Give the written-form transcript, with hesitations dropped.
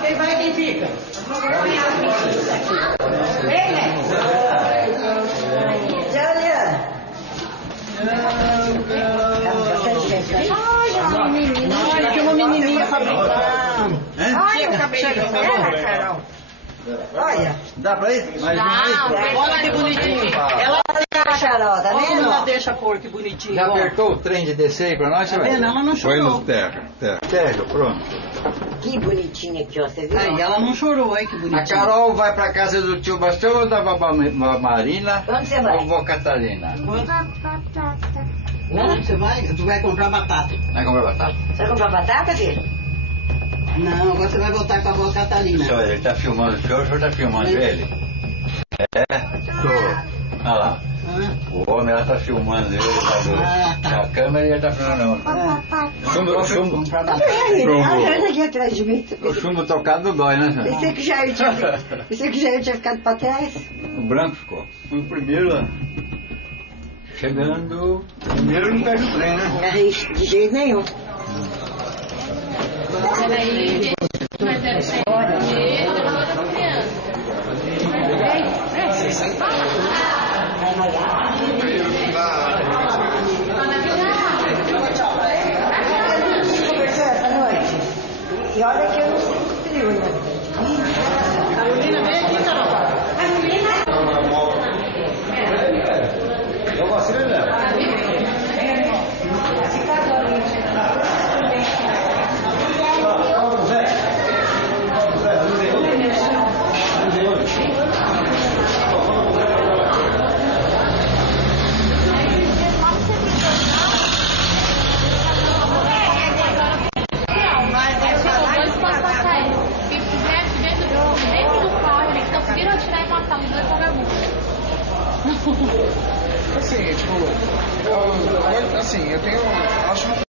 Quem vai, quem fica? Vem, né? Tchau, Leandro. Ai, menina. Olha, tem uma menininha pra brincar. Olha o cabelinho dela, Carol. Olha. Dá pra ir? Mais Olha que bonitinho. Ela a Carol, tá vendo? Ela deixa a cor, que bonitinho. Já apertou o trem de descer aí pra nós? Tá vendo? Ela não chorou. Foi no terra. Terra, pronto. Que bonitinha aqui, ó, você viu? Aí, ela não chorou, aí que bonitinho. A Carol vai pra casa do tio Bastião ou da vovó Marina? Onde você vai? Ou vovó Catalina? Onde você vai? Tu vai comprar batata. Vai comprar batata? Você vai comprar batata, filho? Não, agora você vai voltar com a avó Catalina. Senhor, ele tá filmando o senhor tá filmando ele? É? Tô. Olha lá. O homem, ela tá filmando ele, tá a câmera e ele tá filmando não. Chumbo. Comprar batata. Olha aqui atrás de mim. O chumbo tocado não dói, né, senhor? Pensei que já eu tinha ficado pra trás. O branco ficou. Foi o primeiro lá. Chegando. Primeiro não perde o trem, né? De jeito nenhum. Peraí, mas deve ser. Essa noite. E olha que eu não sinto frio, né? Carolina, vem aqui, Carol. Eu gosto de ver. Assim, tipo, eu tenho, acho